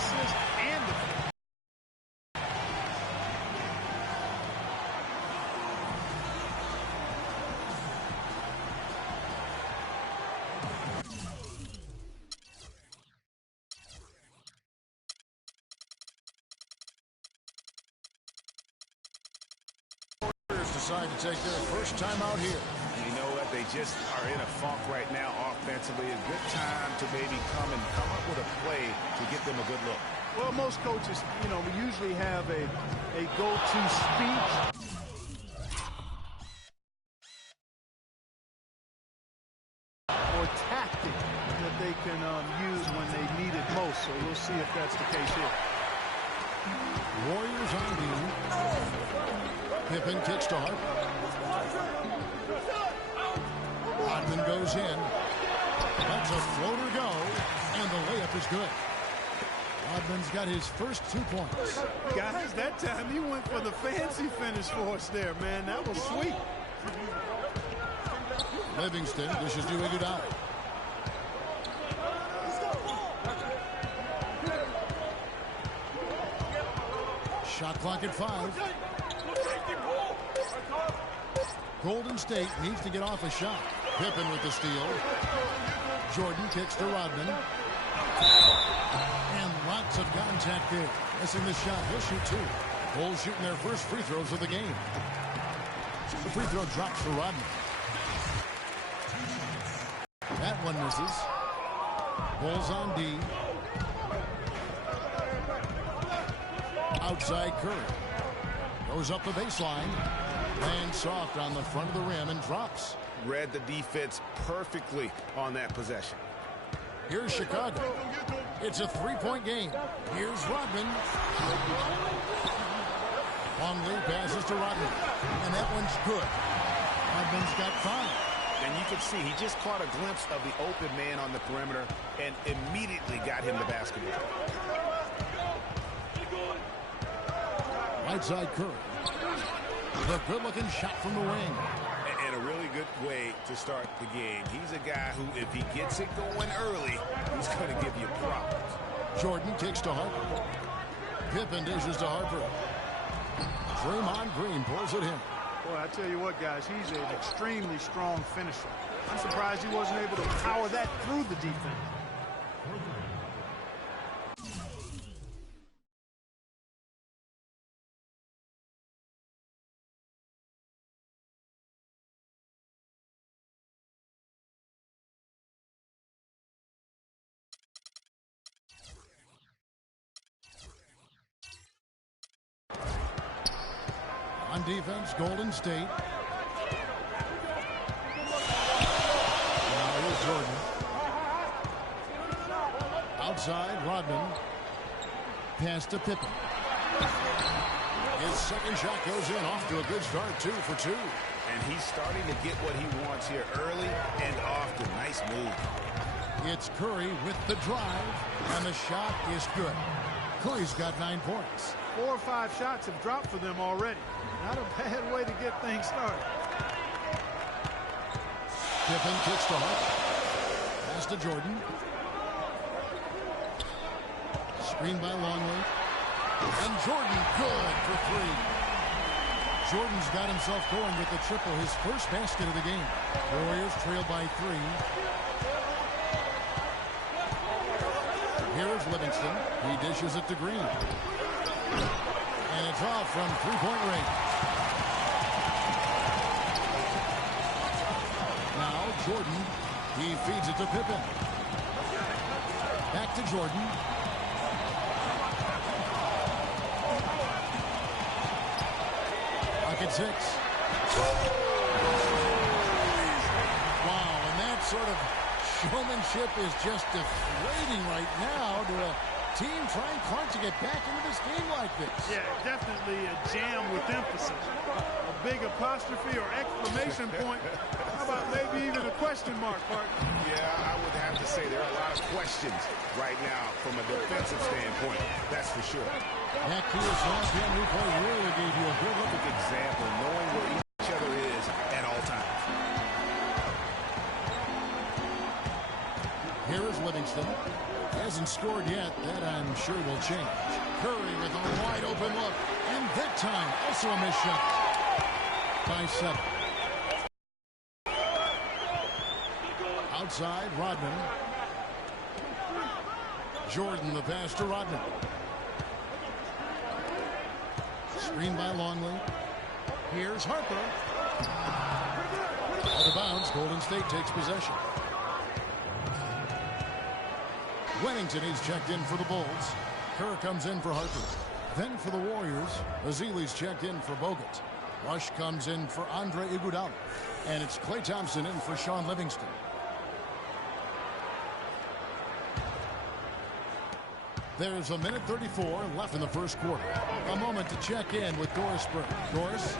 assist and the decide to take their first time out here. You know what? They just are in a funk right now offensively. A good time to maybe come up with a play to get them a good look. Well, most coaches, we usually have a go-to speech. Or tactic that they can use when they need it most. So we'll see if that's the case here. Warriors on the Pippen kicks to Harper. Rodman goes in. Lets a floater go. And the layup is good. Rodman's got his first 2 points. Guys, that time he went for the fancy finish for us there, man. That was sweet. Livingston dishes to Iguodala. Shot clock at 5. Golden State needs to get off a shot. Pippen with the steal. Jordan kicks to Rodman. And lots of contact there. Missing the shot. He'll shoot 2. Bulls shooting their first free throws of the game. The free throw drops for Rodman. That one misses. Bulls on D. Outside Curry. Goes up the baseline. Lands soft on the front of the rim and drops. Read the defense perfectly on that possession. Here's Chicago. It's a 3-point game. Here's Rodman. Longley passes to Rodman. And that one's good. Rodman's got 5. And you can see he just caught a glimpse of the open man on the perimeter and immediately got him the basketball. Right side Curry. The good-looking shot from the wing. And a really good way to start the game. He's a guy who, if he gets it going early, he's going to give you problems. Jordan kicks to Harper. Pippen dishes to Harper. Draymond Green pulls it in. Boy, I tell you what, guys, he's an extremely strong finisher. I'm surprised he wasn't able to power that through the defense. On defense, Golden State. Now here's Jordan. Outside, Rodman. Pass to Pippen. His second shot goes in, off to a good start, 2 for 2. And he's starting to get what he wants here early and often. Nice move. It's Curry with the drive, and the shot is good. Curry's got 9 points. 4 or 5 shots have dropped for them already. Not a bad way to get things started. Pippen kicks to Harper. Pass to Jordan. Screen by Longley. And Jordan good for 3. Jordan's got himself going with the triple, his first basket of the game. Warriors trail by 3. Here is Livingston. He dishes it to Green. And it's off from 3-point range. Now Jordan. He feeds it to Pippen. Back to Jordan. Pocket 6. Wow, and that sort of showmanship is just deflating right now to a team trying hard to get back into this game like this. Yeah, definitely a jam with emphasis. A big apostrophe or exclamation point. How about maybe even a question mark, partner? Yeah, I would have to say there are a lot of questions right now from a defensive standpoint. That's for sure. That key is Sean Replay really gave you a good look at Example, knowing where each other is at all times. Here is Livingston. Livingston. Hasn't scored yet. That, I'm sure, will change. Curry with a wide open look. And that time, also a missed shot. By 7. Outside, Rodman. Jordan, the pass to Rodman. Screen by Longley. Here's Harper. Out of bounds. Golden State takes possession. Wennington is checked in for the Bulls. Kerr comes in for Harper. Then for the Warriors, Ezeli's checked in for Bogut. Rush comes in for Andre Iguodala. And it's Klay Thompson in for Sean Livingston. There's a minute 34 left in the first quarter. A moment to check in with Doris Burke. Doris?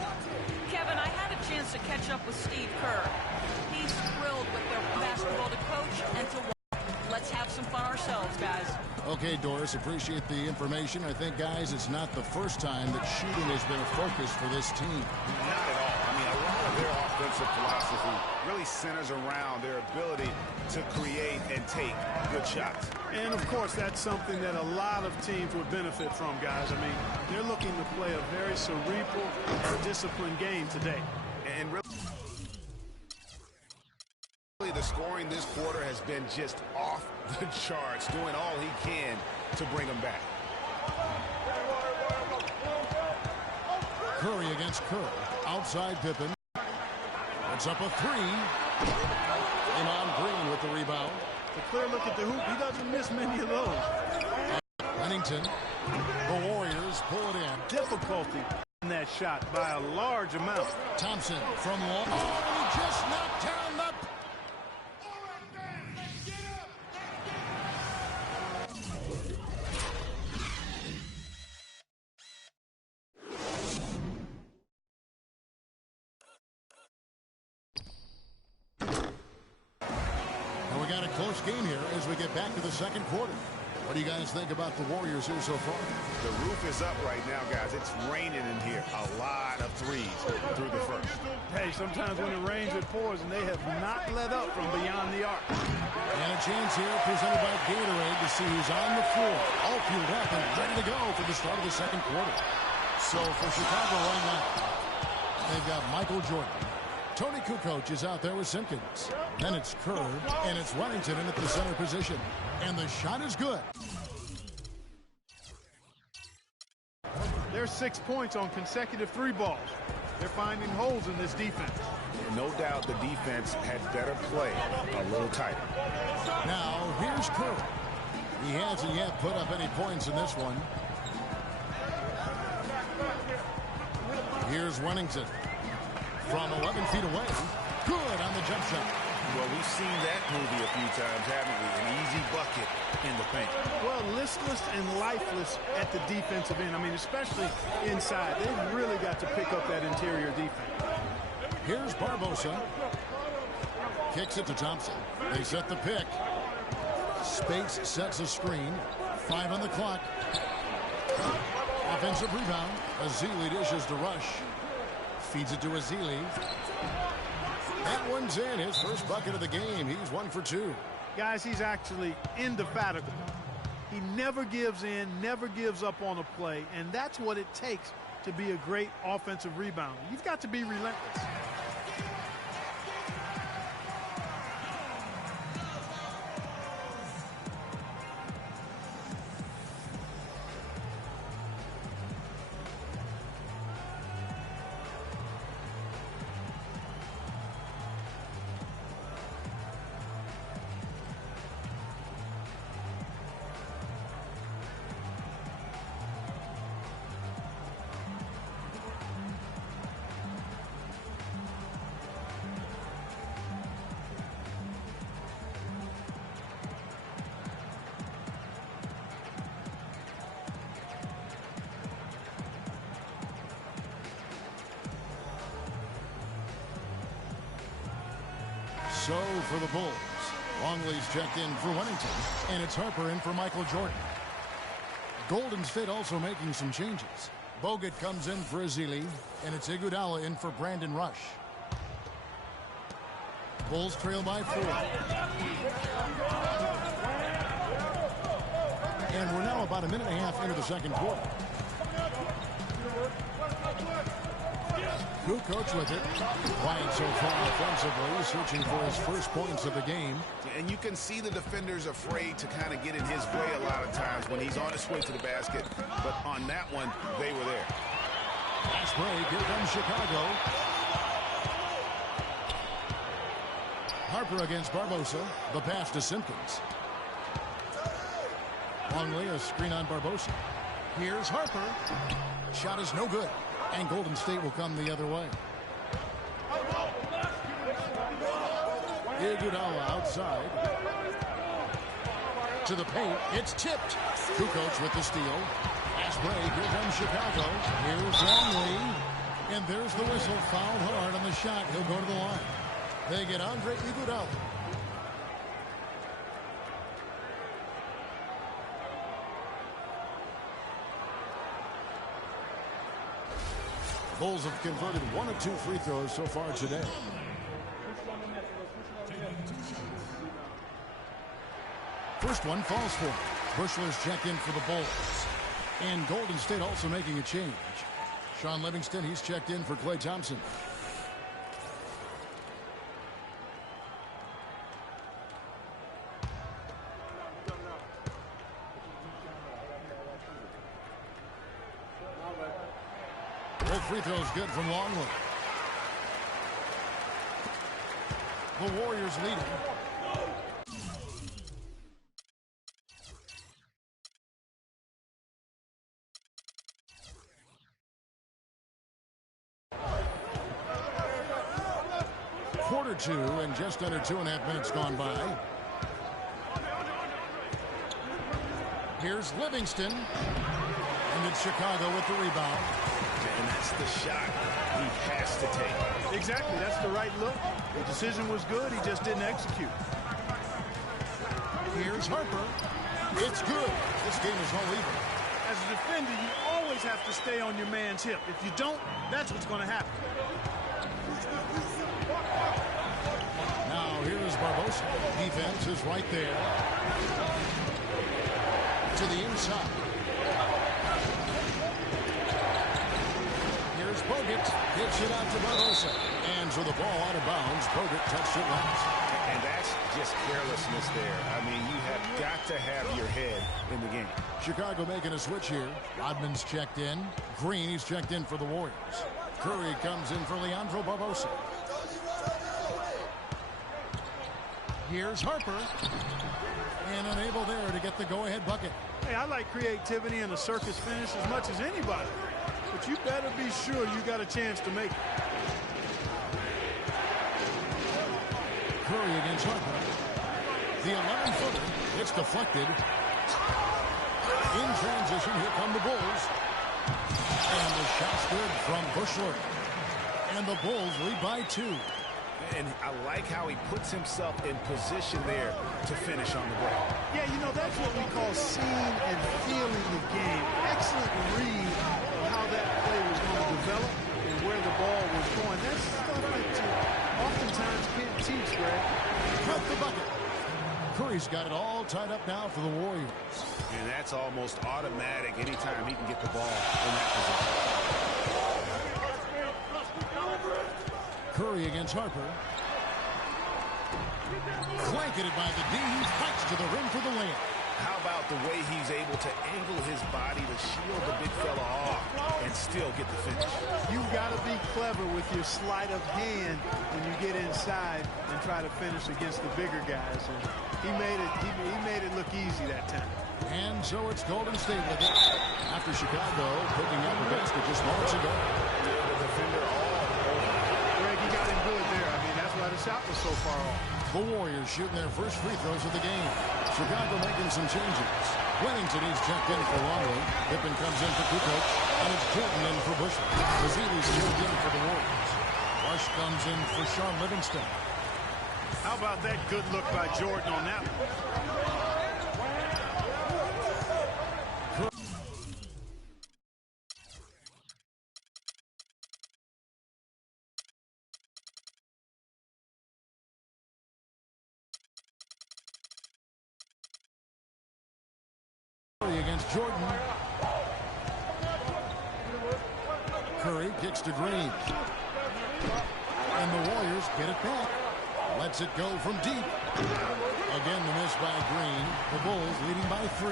Kevin, I had a chance to catch up with Steve Kerr. He's thrilled with their basketball to coach and to watch. Let's have some fun ourselves, guys. Okay, Doris, appreciate the information. I think, guys, it's not the first time that shooting has been a focus for this team. Not at all. I mean, a lot of their offensive philosophy really centers around their ability to create and take good shots. And, of course, that's something that a lot of teams would benefit from, guys. I mean, they're looking to play a very cerebral, disciplined game today. And really, the scoring this quarter has been just off the charts, doing all he can to bring them back. Curry against Kerr. Outside Pippen. It's up a 3. Draymond Green with the rebound. A clear look at the hoop. He doesn't miss many of those. Wennington. The Warriors pull it in. Difficulty in that shot by a large amount. Thompson from long. Oh, and he just knocked down the... Close game here as we get back to the second quarter. What do you guys think about the Warriors here so far? The roof is up right now, guys. It's raining in here. A lot of threes through the first. Hey, sometimes when it rains, it pours, and they have not let up from beyond the arc. And a chance here presented by Gatorade to see who's on the floor. All fueled up and ready to go for the start of the second quarter. So for Chicago right now, they've got Michael Jordan. Tony Kukoc is out there with Simpkins. Then it's Kerr, and it's Wennington in at the center position. And the shot is good. There's 6 points on consecutive 3 balls. They're finding holes in this defense. No doubt the defense had better play a little tighter. Now, here's Kerr. He hasn't yet put up any points in this one. Here's Wennington. From 11 feet away. Good on the jump shot. Well, we've seen that movie a few times, haven't we? An easy bucket in the paint. Well, listless and lifeless at the defensive end. I mean, especially inside. They've really got to pick up that interior defense. Here's Barbosa. Kicks it to Thompson. They set the pick. Spates sets a screen. 5 on the clock. Offensive rebound. Ezeli dishes to Rush. Feeds it to Ezeli. That one's in. His first bucket of the game. He's 1 for 2. Guys, he's actually indefatigable. He never gives in, never gives up on a play, and that's what it takes to be a great offensive rebounder. You've got to be relentless. So for the Bulls, Longley's checked in for Wennington, and it's Harper in for Michael Jordan. Golden State also making some changes. Bogut comes in for Ezeli, and it's Iguodala in for Brandon Rush. Bulls trail by 4. And we're now about a minute and a half into the second quarter. Kukoc with it. Quiet so far offensively, searching for his first points of the game. And you can see the defenders afraid to kind of get in his way a lot of times when he's on his way to the basket. But on that one, they were there. Fast break. Here comes Chicago. Harper against Barbosa. The pass to Simpkins. Longley, a screen on Barbosa. Here's Harper. Shot is no good. And Golden State will come the other way. Iguodala outside. To the paint. It's tipped. Kukoc with the steal. Fast break. Here comes Chicago. Here's Longley. And there's the whistle. Fouled hard on the shot. He'll go to the line. They get Andre Iguodala. Bulls have converted 1 of 2 free throws so far today. First one falls for him. Bushler's checked in for the Bulls. And Golden State also making a change. Sean Livingston, he's checked in for Klay Thompson. Both free throws good from Longley. The Warriors leading. Quarter 2 and just under 2.5 minutes gone by. Here's Livingston. And it's Chicago with the rebound. And that's the shot he has to take. Exactly. That's the right look. The decision was good. He just didn't execute. Here's Harper. It's good. This game is all even. As a defender, you always have to stay on your man's hip. If you don't, that's what's going to happen. Now here's Barbosa. Defense is right there. To the inside. Here's Bogut. Gets it out to Barbosa. And so the ball out of bounds. Bogut touched it last. And that's just carelessness there. I mean, you have got to have your head in the game. Chicago making a switch here. Rodman's checked in. Green, he's checked in for the Warriors. Curry comes in for Leandro Barbosa. Here's Harper. And unable there to get the go-ahead bucket. Hey, I like creativity and a circus finish as much as anybody. But you better be sure you got a chance to make it. Curry against Harper. The 11-footer. It's deflected. In transition, here come the Bulls. And the shot's good from Bushler. And the Bulls lead by 2. And I like how he puts himself in position there to finish on the break. Yeah, you know, that's what we call seeing and feeling the game. Excellent read of how that play was going to develop and where the ball was going. That's stuff that you oftentimes can't teach, Greg. Cut the bucket. Curry's got it all tied up now for the Warriors. And that's almost automatic anytime he can get the ball in that position. Curry against Harper. Blanketed by the D. He fights to the rim for the layup. How about the way he's able to angle his body to shield the big fella off and still get the finish? You've got to be clever with your sleight of hand when you get inside and try to finish against the bigger guys. And he made it look easy that time. And so it's Golden State with it. After Chicago picking up a basket just moments ago. The defender Greg, he got him good there. I mean, that's why the shot was so far off. The Warriors shooting their first free throws of the game. Chicago making some changes. Wellington, he's checked in for Longley. Pippen comes in for Kukoc. And it's Jordan in for Bushler. Vasili's checked in for the Warriors. Rush comes in for Sean Livingston. How about that good look by Jordan on that one? against Jordan. Curry kicks to Green. And the Warriors get it back. Lets it go from deep. Again, the miss by Green. The Bulls leading by 3.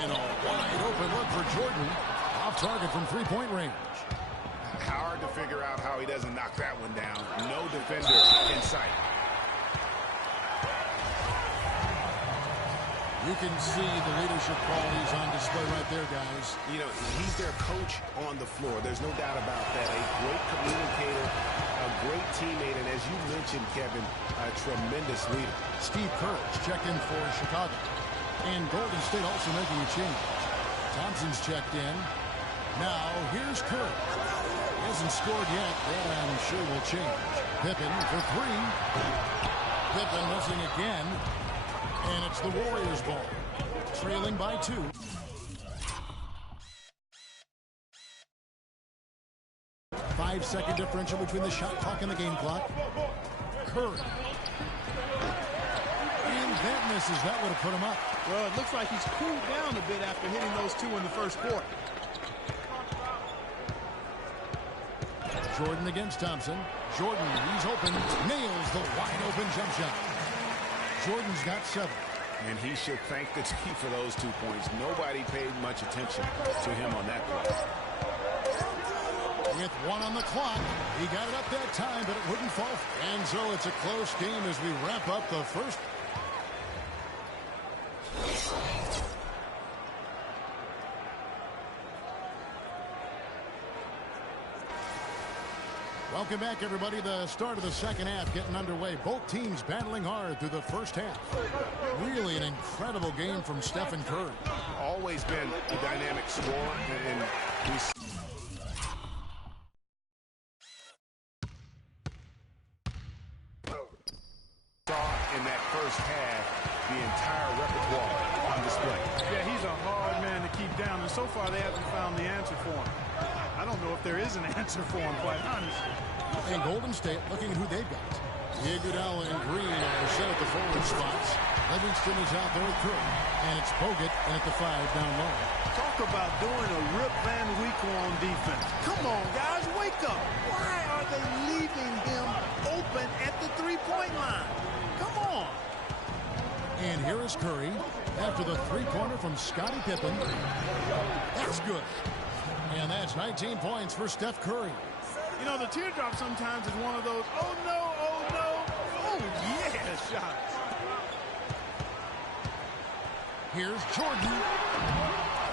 And a wide open look for Jordan. Off target from three-point range. Hard to figure out how he doesn't knock that one down. No defender in sight. You can see the leadership qualities on display right there, guys. You know, he's their coach on the floor. There's no doubt about that. A great communicator, a great teammate, and as you mentioned, Kevin, a tremendous leader. Steve Kerr checked in for Chicago. And Golden State also making a change. Thompson's checked in. Now, here's Kerr. He hasn't scored yet. That I'm sure will change. Pippen for 3. Pippen missing again. And it's the Warriors ball. Trailing by 2. Five-second differential between the shot clock and the game clock. Curry. And that misses. That would have put him up. Well, it looks like he's cooled down a bit after hitting those 2 in the first quarter. Jordan against Thompson. Jordan, he's open. Nails the wide-open jump shot. Jordan's got 7. And he should thank the team for those 2 points. Nobody paid much attention to him on that play. With 1 on the clock, he got it up that time, but it wouldn't fall. And so it's a close game as we wrap up the first. Welcome back, everybody. The start of the second half getting underway. Both teams battling hard through the first half. Really an incredible game from Stephen Curry. Always been a dynamic scorer, and we saw in that first half the entire repertoire on display. Yeah, he's a hard man to keep down, and so far they haven't found the answer for him. I don't know if there is an answer for him, quite honestly. And Golden State looking at who they've got. Iguodala and Green are set at the forward spots. Livingston is out there with Curry. And it's Bogut in at the 5 down low. Talk about doing a Rip Van Winkle on defense. Come on, guys, wake up. Why are they leaving him open at the three-point line? Come on. And here is Curry after the three-pointer from Scottie Pippen. That's good. And that's 19 points for Steph Curry. You know, the teardrop sometimes is one of those, oh, no, oh, yeah, shots. Here's Jordan.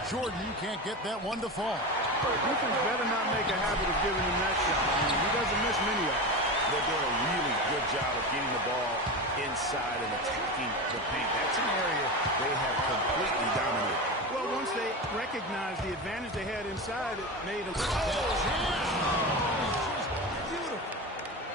Jordan can't get that one to fall. Defense better not make a habit of giving him that shot. I mean, he doesn't miss many of them. They're doing a really good job of getting the ball inside and attacking the paint. That's an area they have completely dominated. Well, once they recognized the advantage they had inside, it made a... Beautiful.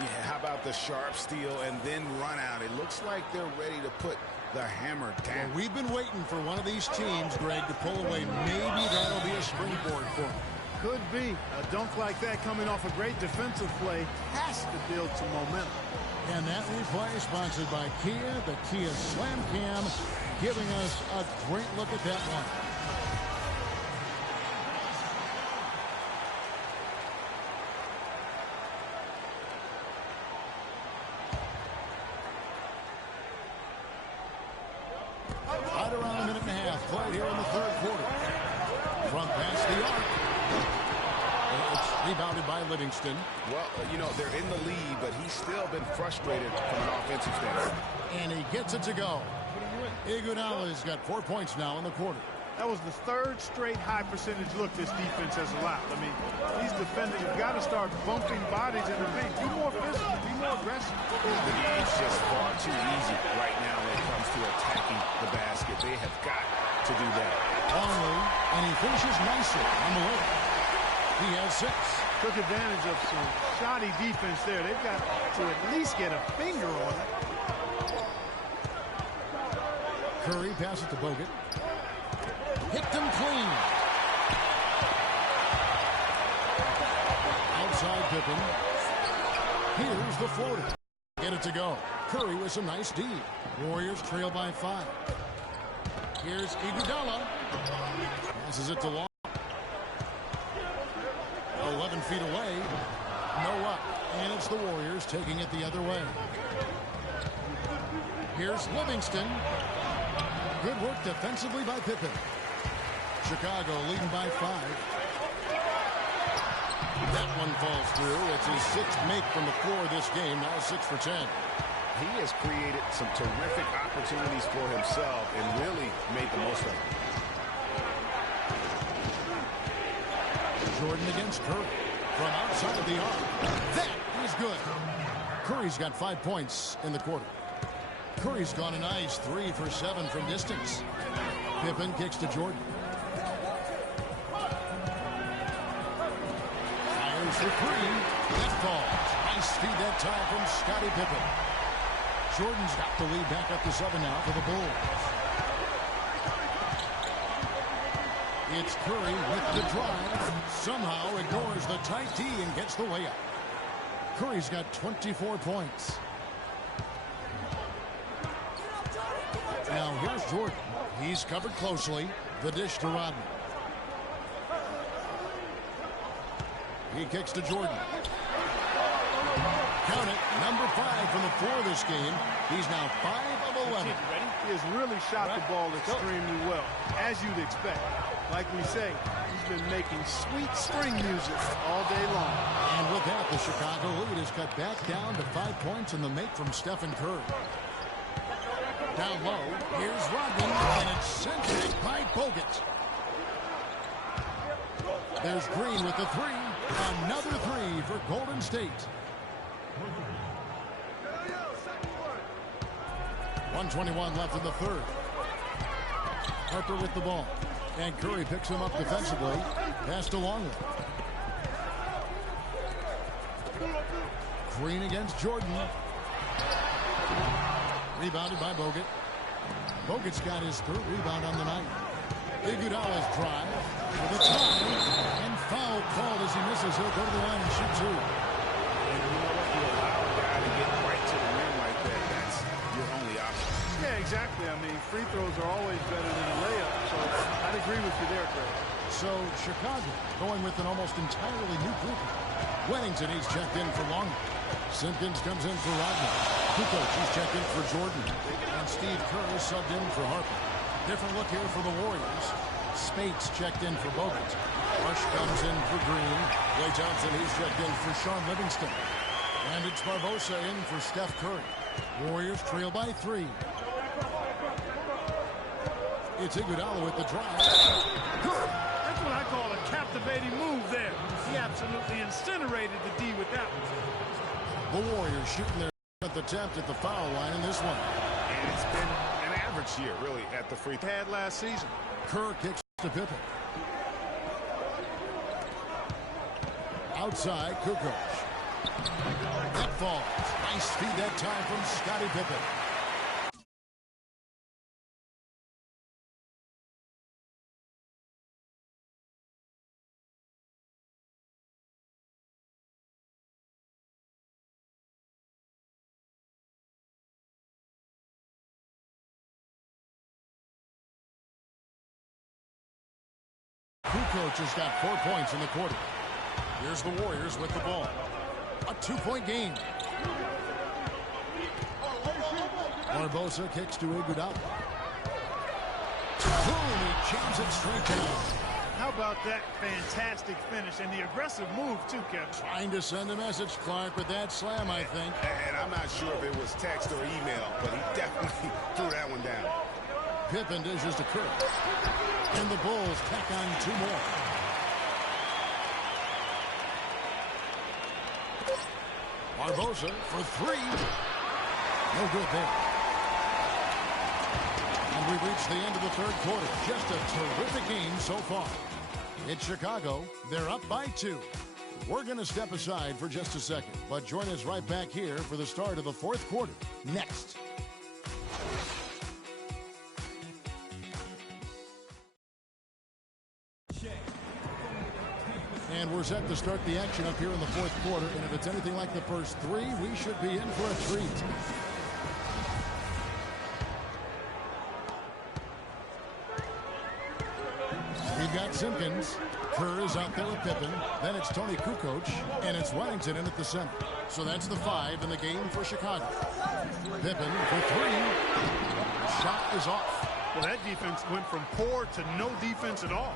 Yeah, how about the sharp steal and then run out? It looks like they're ready to put the hammer down. Well, we've been waiting for one of these teams, Greg, to pull away. Maybe that'll be a springboard for them. Could be. A dunk like that coming off a great defensive play has to build some momentum. And that replay sponsored by Kia, the Kia Slam Cam, giving us a great look at that one. Right around a minute and a half played here in the third quarter. From past the arc. It's rebounded by Livingston. Well, you know, they're in the lead, but he's still been frustrated from an offensive standpoint. And he gets it to go. Iguodala's got 4 points now in the quarter. That was the third straight high percentage look this defense has allowed. I mean, these defenders have got to start bumping bodies in the paint. Be more physical, be more aggressive. The game's just far too easy right now when it comes to attacking the basket. They have got to do that. Longley, and he finishes nicely on the way. He has 6. Took advantage of some shoddy defense there. They've got to at least get a finger on it. Curry passes to Bogut. Hit them clean. Outside Pippen. Here's the floater. Get it to go. Curry with some nice D. Warriors trail by 5. Here's Iguodala. Passes it to Long. 11 feet away. No up. And it's the Warriors taking it the other way. Here's Livingston. Good work defensively by Pippen. Chicago leading by 5. That one falls through. It's his 6th make from the floor this game. Now 6 for 10. He has created some terrific opportunities for himself and really made the most of it. Jordan against Curry. From outside of the arc. That is good. Curry's got 5 points in the quarter. Curry's gone a nice 3 for 7 from distance. Pippen kicks to Jordan. Fires for 3. That falls. Nice feed that time from Scottie Pippen. Jordan's got the lead back up to 7 now for the Bulls. It's Curry with the drive. Somehow ignores the tight D and gets the layup. Curry's got 24 points. Now here's Jordan. He's covered closely. The dish to Rodman. He kicks to Jordan. Count it. Number 5 from the floor this game. He's now 5 of 11. He has really shot the ball extremely well, as you'd expect. Like we say, he's been making sweet string music all day long. And with that, the Chicago lead is cut back down to 5 points in the make from Stephen Curry. Down low, here's Rodman, and it's sent back by Bogut. There's Green with the 3. Another 3 for Golden State. 1:21 left in the third. Harper with the ball. And Curry picks him up defensively. Pass to Longley. Green against Jordan. Rebounded by Bogut. Bogut's got his 3rd rebound on the night. Iguodala's drive with a tie. And foul called as he misses. He'll go to the line and shoot 2. And you know what? You allow a guy to get right to the rim like that. That's your only option. Yeah, exactly. I mean, free throws are always better than a layup. So I'd agree with you there, Greg. So Chicago going with an almost entirely new group. Wennington, he's checked in for Longley. Simpkins comes in for Rodman. Kukoc, he's checked in for Jordan. And Steve Kerr subbed in for Harper. Different look here for the Warriors. Spates checked in for Bogut. Rush comes in for Green. Klay Thompson, he's checked in for Sean Livingston. And it's Barbosa in for Steph Curry. Warriors trail by 3. It's Iguodala with the drive. That's what I call a captivating move there. He absolutely incinerated the D with that one. The Warriors shooting their attempt at the foul line in this one. And it's been an average year, really, at the free throw. Had last season. Kerr kicks to Pippen. Outside, Kukoc. That falls. Nice feed that time from Scottie Pippen. Kukoc has got 4 points in the quarter. Here's the Warriors with the ball. A 2-point game. Barbosa kicks to Iguodala. Boom, he jams it straight down. How about that fantastic finish and the aggressive move, too, Kevin? Trying to send a message, Clark, with that slam, I think. And I'm not sure if it was text or email, but he definitely threw that one down. Pippen dishes to Curry. And the Bulls tack on 2 more. Barbosa for 3. No good there. And we've reached the end of the third quarter. Just a terrific game so far. It's Chicago. They're up by 2. We're going to step aside for just a second, but join us right back here for the start of the fourth quarter. Next. And we're set to start the action up here in the fourth quarter. And if it's anything like the first 3, we should be in for a treat. got Simpkins. Kerr is out there with Pippen. Then it's Tony Kukoc, and it's Wellington in at the center. So that's the 5 in the game for Chicago. Pippen for 3. Shot is off. Well, that defense went from poor to no defense at all.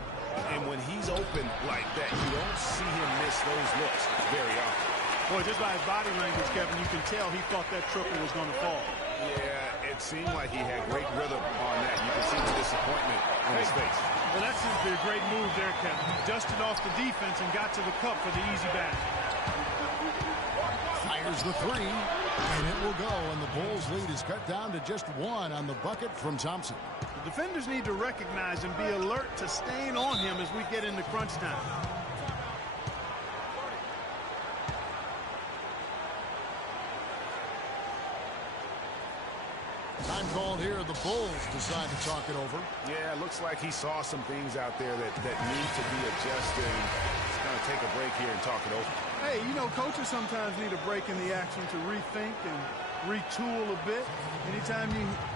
And when he's open like that, you don't see him miss those looks very often. Boy, just by his body language, Kevin, you can tell he thought that triple was going to fall. Yeah, it seemed like he had great rhythm on that. You can see the disappointment on his face. Well, that seems to be a great move there, Kevin. He dusted off the defense and got to the cup for the easy basket. Fires the 3, and it will go, and the Bulls' lead is cut down to just 1 on the bucket from Thompson. The defenders need to recognize and be alert to staying on him as we get into crunch time. Time called here. The Bulls decide to talk it over. Yeah, it looks like he saw some things out there that need to be adjusted. He's going to take a break here and talk it over. Hey, you know, coaches sometimes need a break in the action to rethink and retool a bit. Anytime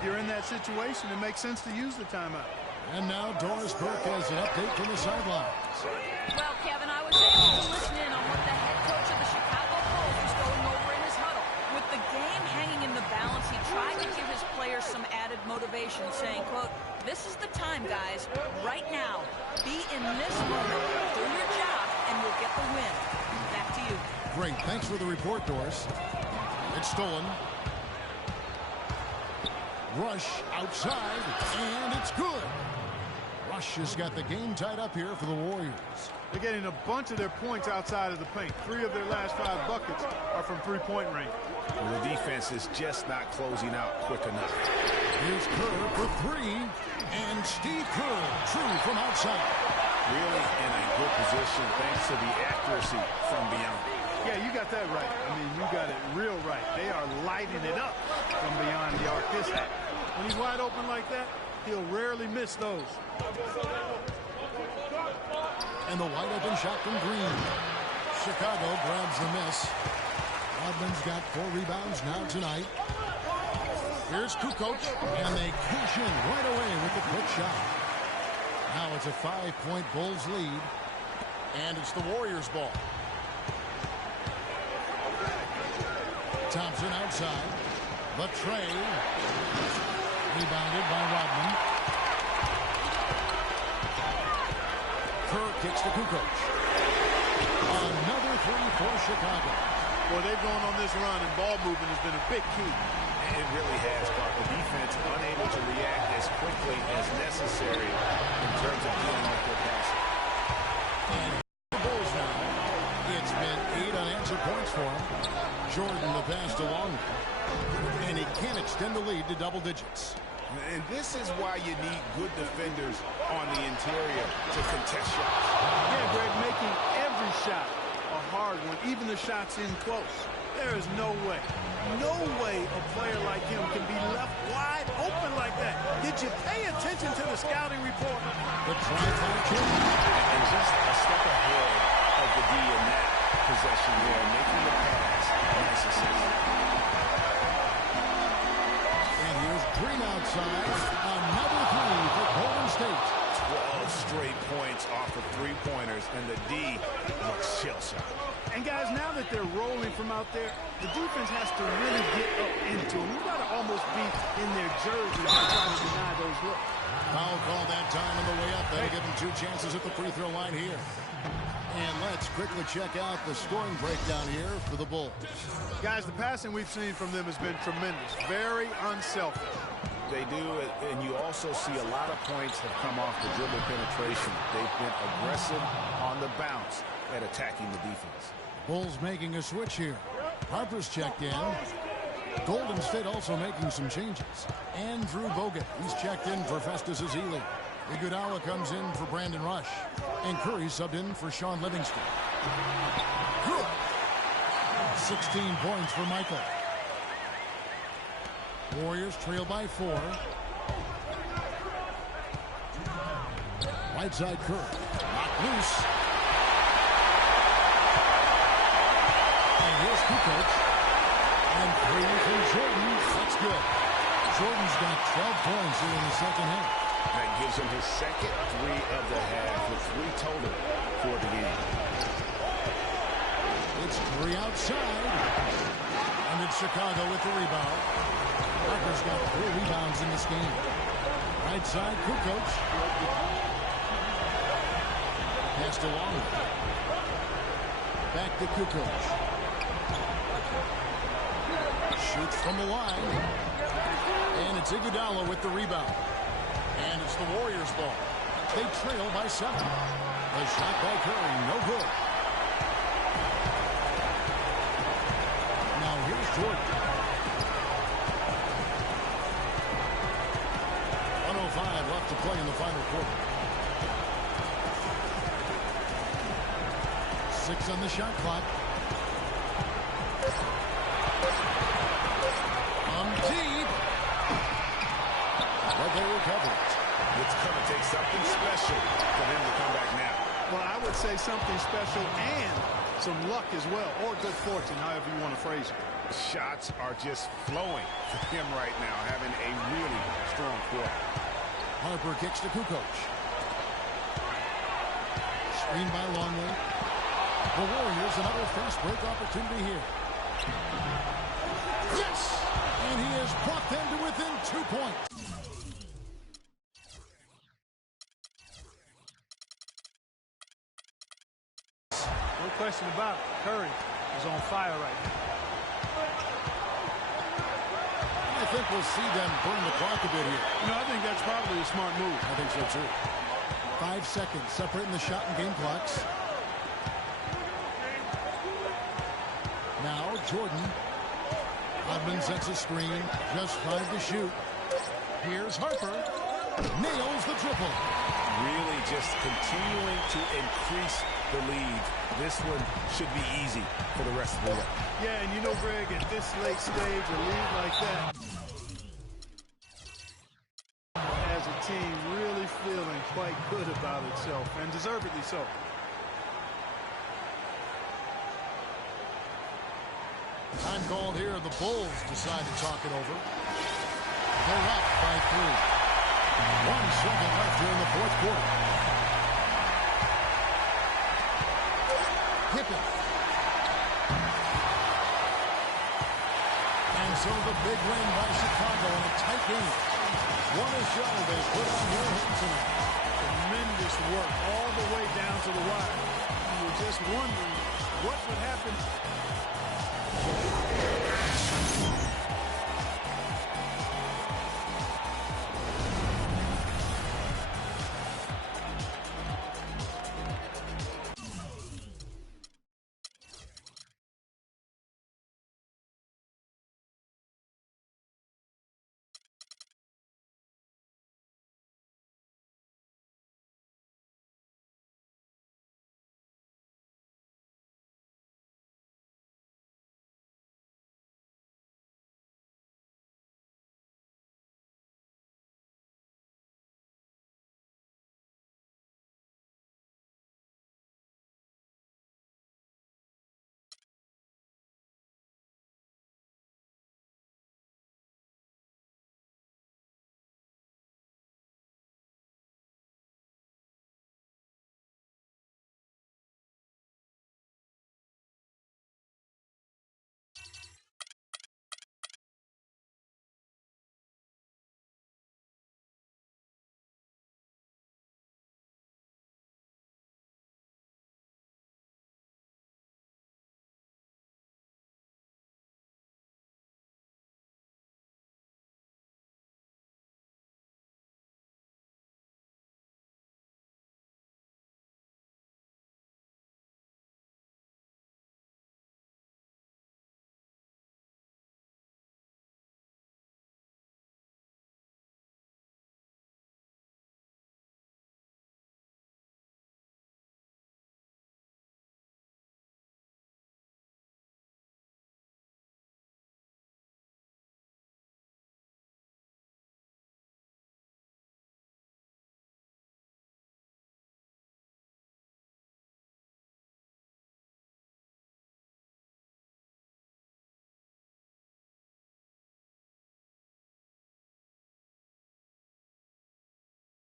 you're in that situation, it makes sense to use the timeout. And now Doris Burke has an update from the sidelines. Well, Kevin, I was able to listen in on what the head coach of the Chicago Bulls was going over in his huddle. With the game hanging in the balance, he tried to give his players some added motivation, saying, quote, "This is the time, guys. Right now. Be in this moment. Do your job, and you'll get the win." Back to you. Great. Thanks for the report, Doris. It's stolen. Rush outside, and it's good. Rush has got the game tied up here for the Warriors. They're getting a bunch of their points outside of the paint. 3 of their last 5 buckets are from three-point range. And the defense is just not closing out quick enough. Here's Kerr for 3, and Steve Kerr, true from outside. Really in a good position thanks to the accuracy from beyond. Yeah, you got that right. I mean, you got it real right. They are lighting it up from beyond the arc this half. When he's wide open like that, he'll rarely miss those. And the wide open shot from Green. Chicago grabs the miss. Rodman's got 4 rebounds now tonight. Here's Kukoc, and they cash in right away with the quick shot. Now it's a 5-point Bulls lead, and it's the Warriors' ball. Thompson outside. Latrey. Rebounded by Rodman. Kerr kicks to Kukoc. Another 3 for Chicago. Boy, they've gone on this run, and ball movement has been a big key. It really has, Clark. The defense unable to react as quickly as necessary in terms of dealing with their passing. And the Bulls now. It's been 8 unanswered points for him. Jordan the pass to Long. And he can't extend the lead to double digits. And this is why you need good defenders on the interior to contest shots. Yeah, Greg, making every shot a hard one, even the shots in close. There is no way a player like him can be left wide open like that. Did you pay attention to the scouting report? The try-by Jordan. And just a step ahead of the D in that possession there, making the pass nice and safe. And here's Green outside. Another 3 for Golden State. 12 straight points off of 3-pointers, and the D looks shell-shocked. And guys, now that they're rolling from out there, the defense has to really get up into them. You got to almost be in their jersey to try to deny those looks. Foul call that time on the way up. That'll give them 2 chances at the free throw line here. And let's quickly check out the scoring breakdown here for the Bulls. Guys, the passing we've seen from them has been tremendous. Very unselfish. They do, and you also see a lot of points have come off the dribble penetration. They've been aggressive on the bounce at attacking the defense. Bulls making a switch here. Harper's checked in. Golden State also making some changes. Andrew Bogut, he's checked in for Festus Ezeli. Iguodala comes in for Brandon Rush. And Curry subbed in for Sean Livingston. Good. 16 points for Michael. Warriors trail by 4. Right side Curry. Knocked loose. And here's Kukoc. And 3 from Jordan. That's good. Jordan's got 12 points here in the second half. That gives him his second three of the half with 3 total for the game. It's 3 outside. And it's Chicago with the rebound. Parker's got 4 rebounds in this game. Right side, Kukoc. Pass to Long. Back to Kukoc. Shoots from the line. And it's Iguodala with the rebound. And it's the Warriors' ball. They trail by 7. A shot by Curry, no good. Now here's Jordan. 1:05 left to play in the final quarter. 6 on the shot clock. Deep. But they recover it. It's going to take something special for them to come back now. Well, I would say something special and some luck as well, or good fortune, however you want to phrase it. Shots are just flowing for him right now, having a really strong quarter. Harper kicks to Kukoc. Screen by Longley. The Warriors, another fast break opportunity here. Yes! And he has brought them to within 2 points. No question about it. Curry is on fire right now. I think we'll see them burn the clock a bit here. I think that's probably a smart move. I think so, too. 5 seconds separating the shot and game clocks. Now, Jordan. Rodman sets a screen. Just 5 to shoot. Here's Harper. Nails the triple. Really just continuing to increase the lead. This one should be easy for the rest of the way. Yeah, and Greg, at this late stage, a lead like that has a team really feeling quite good about itself, and deservedly so. Time called here. The Bulls decide to talk it over. They're up by 3. 1 second left here in the fourth quarter. Pippen. And so the big win by Chicago in a tight game. What a show they put on here tonight. Tremendous work all the way down to the wire. You were just wondering what would happen.